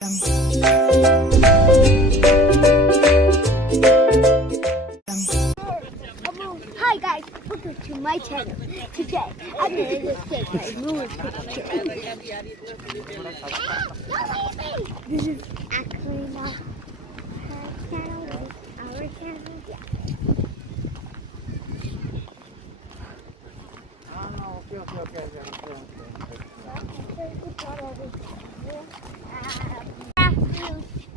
Hi guys, welcome to my channel. Today I'm going to take my movie picture. This is actually not her channel, this is our channel. Yeah.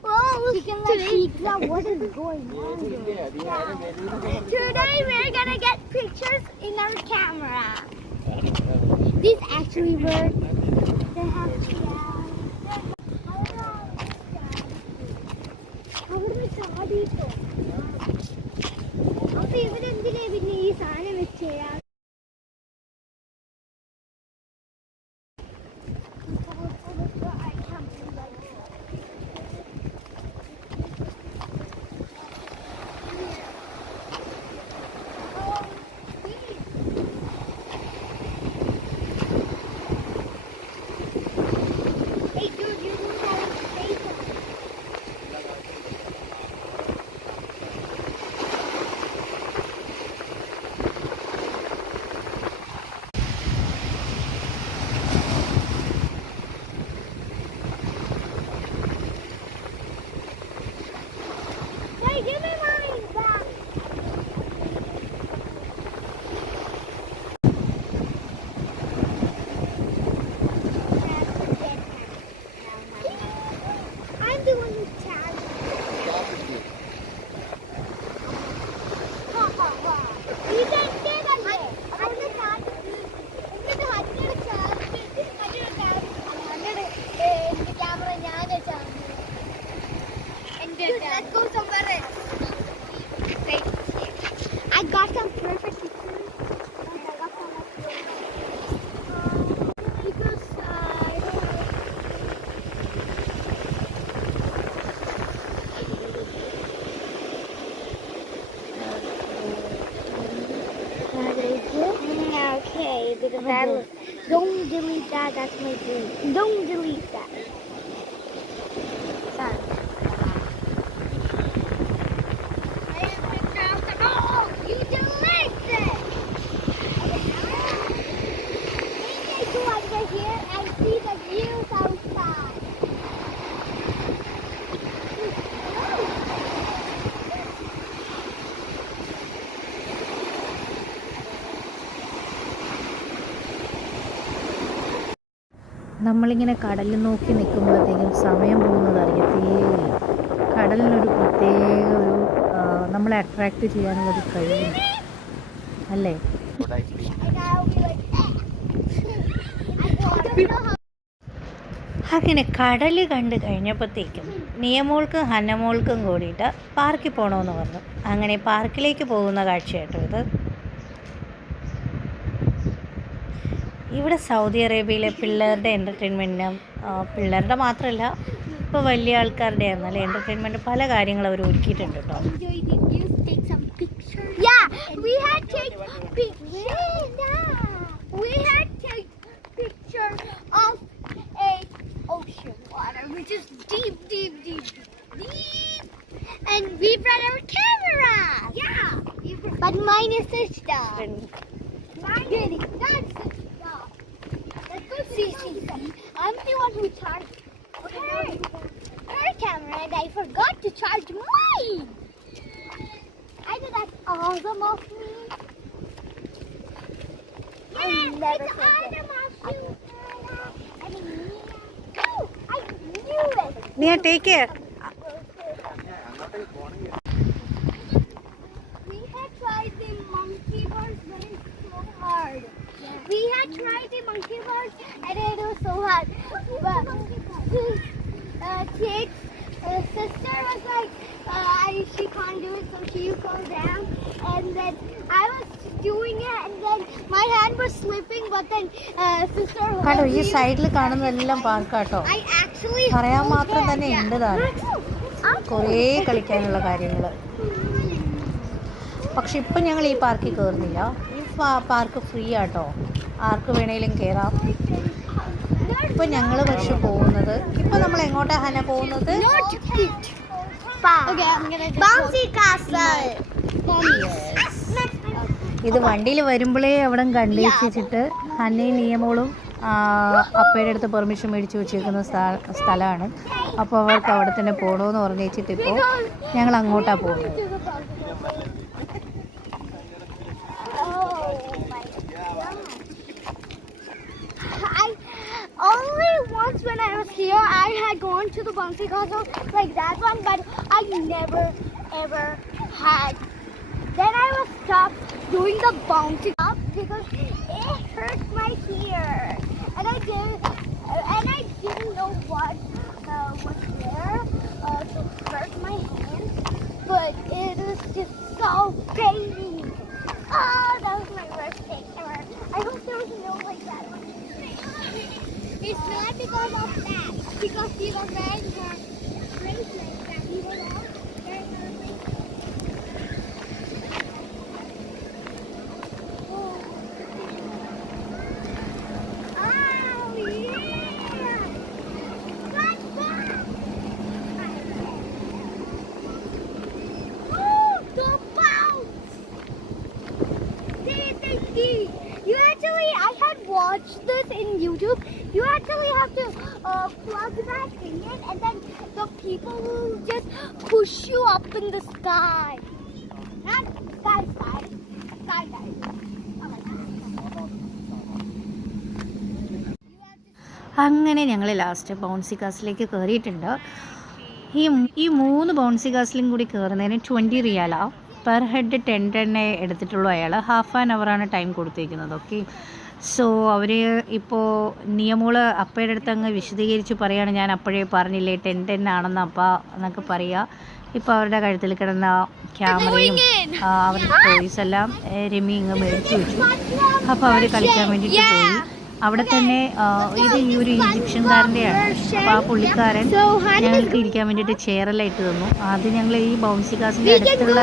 Oh, you can figure out what is going on. Today we're gonna get pictures in our camera. This actually works. They have give me mine back. I'm the one who's challenged. You can't stay on there. I'm the challenge. Let's go somewhere else. I got some perfect pictures. Because okay, because that don't delete that. That's my dream. Don't delete that. Sorry. You delete it. We go over here and see the views outside. നമ്മളിങ്ങനെ കടലിൽ നോക്കി നിൽക്കുമ്പോഴത്തേക്കും സമയം പോകുന്നത് അറിയത്തേയില്ല. കടലിനൊരു പ്രത്യേക ഒരു നമ്മളെ attract ചെയ്യാനുള്ളൊരു കഴിവുണ്ട് അല്ലേ? അങ്ങനെ കടൽ കണ്ട് കഴിഞ്ഞപ്പോഴത്തേക്കും നിയമോൾക്കും ഹന്നമോൾക്കും കൂടിയിട്ട് പാർക്കിൽ പോകണമെന്ന് പറഞ്ഞു. അങ്ങനെ പാർക്കിലേക്ക് പോകുന്ന കാഴ്ചയായിട്ടോ ഇത്. ഇവിടെ സൗദി അറേബ്യയിലെ പിള്ളേരുടെ എൻ്റർടൈൻമെൻറ്റിനും പിള്ളേരുടെ മാത്രമല്ല ഇപ്പോൾ വലിയ ആൾക്കാരുടെ ആയിരുന്നല്ലേ എൻ്റർടൈൻമെൻറ്റ് പല കാര്യങ്ങൾ അവർ ഒരുക്കിയിട്ടുണ്ട് കേട്ടോ. Yeah, we had take picture of a ocean water, which is deep, and we brought our camera. Yeah, but mine is switched off. Mine is not switched off. Let's go see. I'm the one who charged her camera, and I forgot to charge mine. I know that's awesome of me. Yeah, it's awesome of you. I knew it. Nia, take care. We had tried the monkey bars, but it's so hard. We had tried the monkey bars, and it was so hard. But Kate's sister was like, she can't do it, so she fell down. And then I was doing it, and then my hand was slipping, but then sister. കണ്ടോ ഈ സൈഡിൽ കാണുന്നതെല്ലാം പാർക്കാട്ടോ. I actually പറയാൻ മാത്രം തന്നെ ഉണ്ട് താനും കുറേ കളിക്കാനുള്ള കാര്യങ്ങൾ. പക്ഷെ ഇപ്പം ഞങ്ങൾ ഈ പാർക്കിൽ കയറുന്നില്ല. ഈ പാർക്ക് ഫ്രീ ആട്ടോ, ആർക്ക് വേണേലും കയറാം. ഇപ്പോൾ ഞങ്ങൾ പക്ഷെ പോകുന്നത്, ഇപ്പോൾ നമ്മൾ എങ്ങോട്ടാണ് ഹന പോകുന്നത്? Bouncy castle. ഇത് വണ്ടിയിൽ വരുമ്പോഴേ അവിടെ കണ്ടുവച്ചിട്ട് ഹന്നയും നിയമങ്ങളും അപ്പയുടെ അടുത്ത് പെർമിഷൻ മേടിച്ച് വെച്ചിരിക്കുന്ന സ്ഥലമാണ്. അപ്പോൾ അവർക്ക് അവിടെ തന്നെ പോകണമെന്ന് പറഞ്ഞു വെച്ചിട്ട് ഇപ്പോൾ ഞങ്ങൾ അങ്ങോട്ടാണ് പോകുന്നത്. Only once when I was here, I had gone to the bouncy castle like that one, but I never ever had. Then I was stopped doing the bouncy up because it hurt my ear, and I didn't know what was there to hurt my hand, but it was just so painy. Oh, that was my worst day ever. I hope there was no like that one. It's not because of that, because he was wearing her bracelet that he was all wearing her bracelet. Oh, yeah! That's that! Oh, the bounce! You actually, I had watched this in YouTube. You actually have to plug that in it, and then the people will just push you up in the sky. Not sky. അങ്ങനെ ഞങ്ങൾ last bouncy കാസിലേക്ക് കയറിയിട്ടുണ്ട്. ഈ 3 bouncy കാസിലും കൂടി കയറുന്നതിന് 20 റിയാലാണ്. Per head 10 എടുത്തിട്ടുള്ളൂ. അയാൾ half an അവറാണ് time കൊടുത്തിരിക്കുന്നത്. Okay, so അവർ ഇപ്പോൾ നിയമോള് അപ്പയുടെ അടുത്ത് അങ്ങ് വിശദീകരിച്ച് പറയുകയാണ്, ഞാൻ അപ്പോഴേ പറഞ്ഞില്ലേ 10 ആണെന്ന് അപ്പ എന്നൊക്കെ പറയുക. ഇപ്പോൾ അവരുടെ കഴുത്തിൽ കിടന്ന ക്യാമറയും അവരുടെ ടോയ്സ് എല്ലാം രമി ഇങ്ങ് മേടിച്ച് വെച്ചു. അപ്പോൾ അവർ കളിക്കാൻ വേണ്ടിയിട്ട് പോയി. അവിടെ തന്നെ ഇത് ഈ ഒരു ഈജിപ്ഷ്യൻകാരൻ്റെയാണ്. അപ്പോൾ ആ പുള്ളിക്കാരൻ ഞങ്ങൾക്ക് ഇരിക്കാൻ വേണ്ടിയിട്ട് ചെയറെല്ലാം ഇട്ട് തന്നു. അത് ഞങ്ങൾ ഈ ബൗൺസി കാസിൻ്റെ അടുത്തുള്ള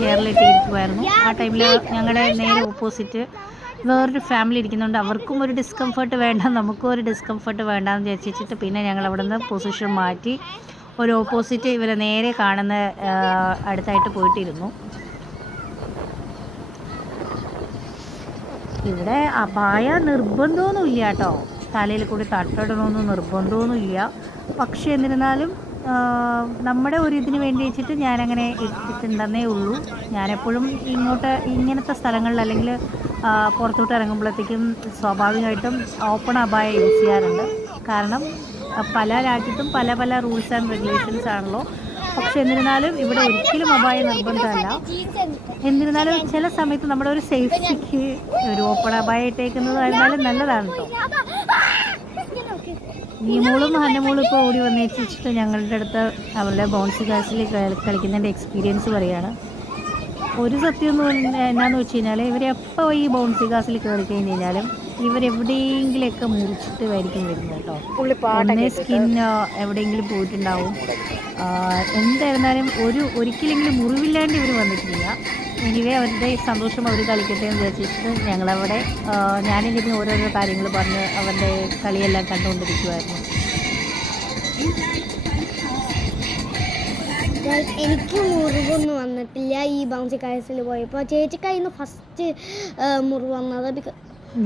ചെയറിലിട്ട് ഇരിക്കുമായിരുന്നു. ആ ടൈമിൽ ഞങ്ങളുടെ നേരെ ഓപ്പോസിറ്റ് വേറൊരു ഫാമിലി ഇരിക്കുന്നുണ്ട്. അവർക്കും ഒരു ഡിസ്കംഫർട്ട് വേണ്ട, നമുക്കും ഒരു ഡിസ്കംഫർട്ട് വേണ്ടാന്ന് വിചാരിച്ചിട്ട് പിന്നെ ഞങ്ങൾ അവിടെ നിന്ന് പൊസിഷൻ മാറ്റി ഒരു ഓപ്പോസിറ്റ് ഇവരെ നേരെ കാണുന്ന അടുത്തായിട്ട് പോയിട്ടിരുന്നു. ഇവിടെ അപായ നിർബന്ധമൊന്നുമില്ല കേട്ടോ, തലയിൽ കൂടി തട്ടിടണമെന്ന് നിർബന്ധമൊന്നുമില്ല. പക്ഷേ എന്നിരുന്നാലും നമ്മുടെ ഒരു ഇതിന് വേണ്ടി വെച്ചിട്ട് ഞാനങ്ങനെ ഇട്ടിട്ടുണ്ടെന്നേ ഉള്ളൂ. ഞാനെപ്പോഴും ഇങ്ങനത്തെ സ്ഥലങ്ങളിൽ അല്ലെങ്കിൽ പുറത്തോട്ട് ഇറങ്ങുമ്പോഴത്തേക്കും സ്വാഭാവികമായിട്ടും ഓപ്പൺ അപായ യൂസ് ചെയ്യാറുണ്ട്. കാരണം പല രാജ്യത്തും പല പല റൂൾസ് ആൻഡ് റെഗുലേഷൻസ് ആണല്ലോ. പക്ഷെ എന്നിരുന്നാലും ഇവിടെ ഒരിക്കലും അപായ നിർബന്ധമല്ല. എന്നിരുന്നാലും ചില സമയത്ത് നമ്മുടെ ഒരു സേഫ്റ്റിക്ക് ഒരു ഓപ്പൺ അപായ ഇട്ടേക്കുന്നത് ആയിരുന്നാലും നല്ലതാണ് കേട്ടോ. നീമോളും ഹന്നമോളും ഇപ്പോൾ ഓടി വന്നേച്ചിട്ട് ഞങ്ങളുടെ അടുത്ത് അവരുടെ ബൗൺസി കാസിൽ കളിക്കുന്നതിൻ്റെ എക്സ്പീരിയൻസ് പറയുകയാണ്. ഒരു സത്യം എന്നാന്ന് വെച്ച് കഴിഞ്ഞാൽ ഇവരെപ്പോൾ ഈ ബൗൺസി കാസിൽ കയറി കഴിഞ്ഞ് കഴിഞ്ഞാലും ഇവരെവിടെയെങ്കിലുമൊക്കെ മുറിച്ചിട്ടായിരിക്കും വരുന്നത് കേട്ടോ. ഒന്നേ സ്കിൻ എവിടെയെങ്കിലും പോയിട്ടുണ്ടാവും. എന്തായിരുന്നാലും ഒരിക്കലെങ്കിലും മുറിവില്ലാണ്ട് ഇവർ വന്നിട്ടില്ല. എനിവേ അവരുടെ സന്തോഷം അവർ കളിക്കട്ടെ എന്ന് വിചാരിച്ചിട്ട് ഞങ്ങളവിടെ ഞാനിങ്ങനെ ഓരോരോ കാര്യങ്ങൾ പറഞ്ഞ് അവരുടെ കളിയെല്ലാം കണ്ടുകൊണ്ടിരിക്കുമായിരുന്നു. എനിക്ക് മുറിവൊന്നും വന്നിട്ടില്ല ഈ ബൗൺസി കാസിൽ പോയപ്പോൾ. ചേച്ചിക്കായിരുന്നു ഫസ്റ്റ് മുറിവ് വന്നത്.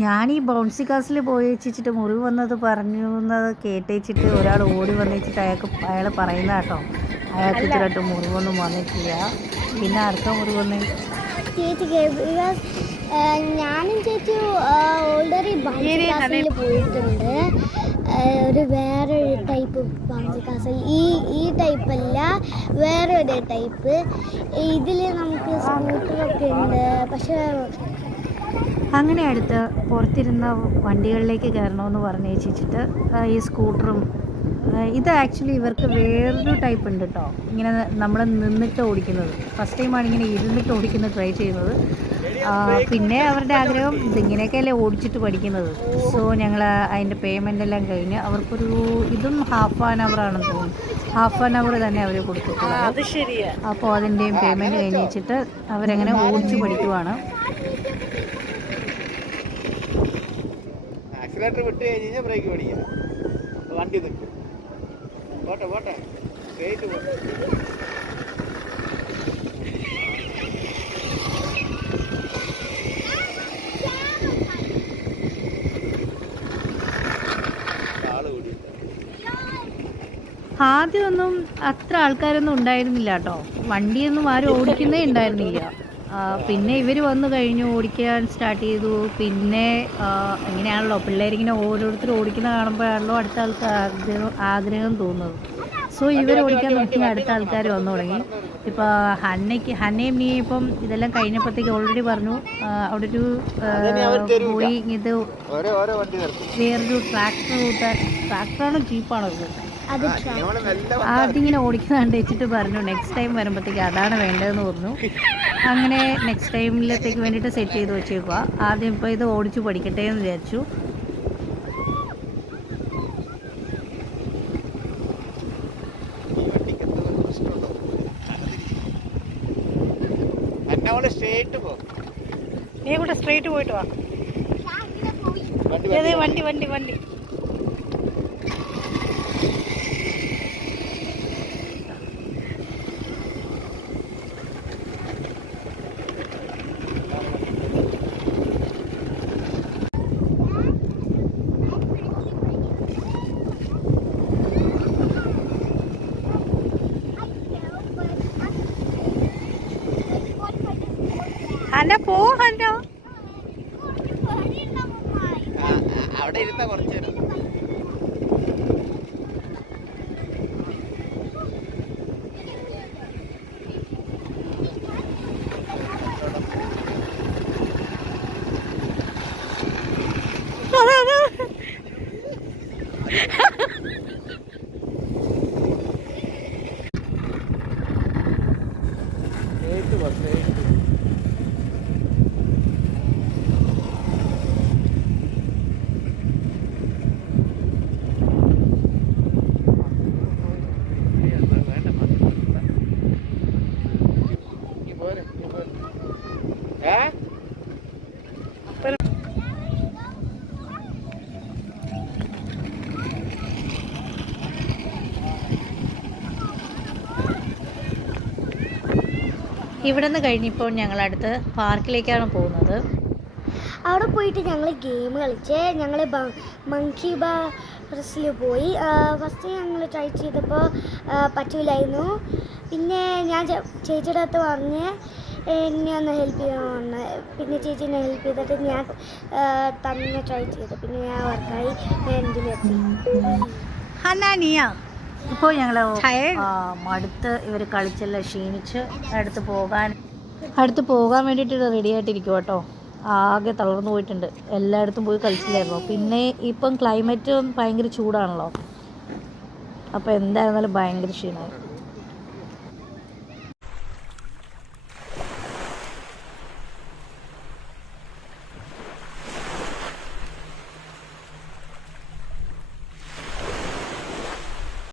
ഞാൻ ഈ ബൗൺസി കാസിൽ പോയി വെച്ചിട്ട് മുറിവ് വന്നത് പറഞ്ഞു എന്നത് കേട്ടേച്ചിട്ട് ഒരാൾ ഓടി വന്നേച്ചിട്ട് അയാൾ പറയുന്ന കേട്ടോ, അയാൾക്ക് ഇത്രയായിട്ട് മുറിവൊന്നും വന്നിട്ടില്ല. പിന്നെ ആർക്കാ മുറിവ് വന്നേ? ചേച്ചിക്ക് ഞാനും ചേച്ചി ഓൾറെഡി ബൗൺസി കാസിൽ പോയിട്ടുണ്ട്. ഒരു വേറൊരു ടൈപ്പ് ബൗൺസി കാസിൽ, ഈ ടൈപ്പല്ല, വേറൊരു ടൈപ്പ്. ഇതിൽ നമുക്ക് സ്കൂട്ടറൊക്കെ ഉണ്ട്. പക്ഷേ അങ്ങനെ അടുത്ത് പുറത്തിരുന്ന വണ്ടികളിലേക്ക് കയറണമെന്ന് പറഞ്ഞു വെച്ചിട്ട് ഈ സ്കൂട്ടറും ഇത് ആക്ച്വലി ഇവർക്ക് വേറൊരു ടൈപ്പ് ഉണ്ട് കേട്ടോ. ഇങ്ങനെ നമ്മൾ നിന്നിട്ട് ഓടിക്കുന്നത്. ഫസ്റ്റ് ടൈമാണ് ഇങ്ങനെ ഇരുന്നിട്ട് ഓടിക്കുന്നത് ട്രൈ ചെയ്യുന്നത്. പിന്നെ അവരുടെ ആഗ്രഹം ഇതിങ്ങനെയൊക്കെയല്ലേ ഓടിച്ചിട്ട് പഠിക്കുന്നത്. സോ ഞങ്ങൾ അതിൻ്റെ പേയ്മെൻ്റ് എല്ലാം കഴിഞ്ഞ് അവർക്കൊരു ഇതും ഹാഫ് ആൻ അവർ ആണെന്ന് തോന്നുന്നു. ഹാഫ് ആൻ അവർ തന്നെ അവർ കൊടുത്തിട്ടുള്ളത്. അപ്പോൾ അതിൻ്റെയും പേയ്മെൻറ്റ് കഴിഞ്ഞ് വെച്ചിട്ട് അവരങ്ങനെ ഓടിച്ച് പഠിക്കുവാണ്. ആക്സിലേറ്റർ വിട്ട് കഴിഞ്ഞാൽ ബ്രേക്ക് പിടിക്കാം. വണ്ടി നിൽക്കും. പോട്ടെ പോട്ടെ, സ്ട്രേറ്റ് പോട്ടെ. ആദ്യമൊന്നും അത്ര ആൾക്കാരൊന്നും ഉണ്ടായിരുന്നില്ല കേട്ടോ. വണ്ടിയൊന്നും ആരും ഓടിക്കുന്നേ ഉണ്ടായിരുന്നില്ല. പിന്നെ ഇവർ വന്നു കഴിഞ്ഞു, ഓടിക്കാൻ സ്റ്റാർട്ട് ചെയ്തു. പിന്നെ എങ്ങനെയാണല്ലോ പിള്ളേരിങ്ങനെ ഓരോരുത്തർ ഓടിക്കുന്ന കാണുമ്പോഴാണല്ലോ അടുത്ത ആൾക്ക് ആഗ്രഹം തോന്നുന്നത്. സോ ഇവർ ഓടിക്കാൻ നോക്കി അടുത്ത ആൾക്കാർ വന്നു തുടങ്ങി. ഇപ്പോൾ ഹന്നയും നീ ഇപ്പം ഇതെല്ലാം കഴിഞ്ഞപ്പോഴത്തേക്ക് ഓൾറെഡി പറഞ്ഞു അവിടെ ഒരു പോയി ഇത് വേറൊരു ട്രാക്ടറാണോ ജീപ്പാണോ ഇത് ആദ്യം ഓടിക്കുന്ന കണ്ട് വെച്ചിട്ട് പറഞ്ഞു നെക്സ്റ്റ് ടൈം വരുമ്പോഴത്തേക്ക് അതാണ് വേണ്ടതെന്ന് പറഞ്ഞു. അങ്ങനെ നെക്സ്റ്റ് ടൈമിലത്തേക്ക് വേണ്ടിയിട്ട് സെറ്റ് ചെയ്ത് വെച്ചേക്കുക. ആദ്യം ഇപ്പോൾ ഇത് ഓടിച്ചു പഠിക്കട്ടെ എന്ന് വിചാരിച്ചു. നീ കൂടെ സ്ട്രേറ്റ് പോയിട്ട് വാ. വണ്ടി വണ്ടി വണ്ടി ഹന്ന പോ. ഹന്ന അവിടെ ഇരുന്ന കുറച്ച് നേരം. ഇവിടെ നിന്ന് കഴിഞ്ഞപ്പോൾ ഞങ്ങളടുത്ത് പാർക്കിലേക്കാണ് പോകുന്നത്. അവിടെ പോയിട്ട് ഞങ്ങൾ ഗെയിം കളിച്ച് ഞങ്ങൾ മങ്കി ബാർസിൽ പോയി. ഫസ്റ്റ് ഞങ്ങൾ ട്രൈ ചെയ്തപ്പോൾ പറ്റില്ലായിരുന്നു. പിന്നെ ഞാൻ ചേച്ചിയുടെ അടുത്ത് പറഞ്ഞ് എന്നെ ഒന്ന് ഹെൽപ്പ് ചെയ്യണമെന്ന്. പിന്നെ ചേച്ചി എന്നെ ഹെൽപ്പ് ചെയ്തിട്ട് ഞാൻ തന്നെ ട്രൈ ചെയ്തു. പിന്നെ ഞാൻ വർക്കായി എന്തിലെത്തി. ഹനാനിയ ഇപ്പോൾ ഞങ്ങൾ അടുത്ത് ഇവർ കളിച്ചെല്ലാം ക്ഷീണിച്ച് അടുത്ത് പോകാൻ വേണ്ടിയിട്ട് റെഡി ആയിട്ടിരിക്കും കേട്ടോ. ആകെ തളർന്നു പോയിട്ടുണ്ട്. എല്ലായിടത്തും പോയി കളിച്ചില്ലായിരുന്നു. പിന്നെ ഇപ്പം ക്ലൈമറ്റ് ഭയങ്കര ചൂടാണല്ലോ. അപ്പോൾ എന്തായിരുന്നാലും ഭയങ്കര ക്ഷീണമായി.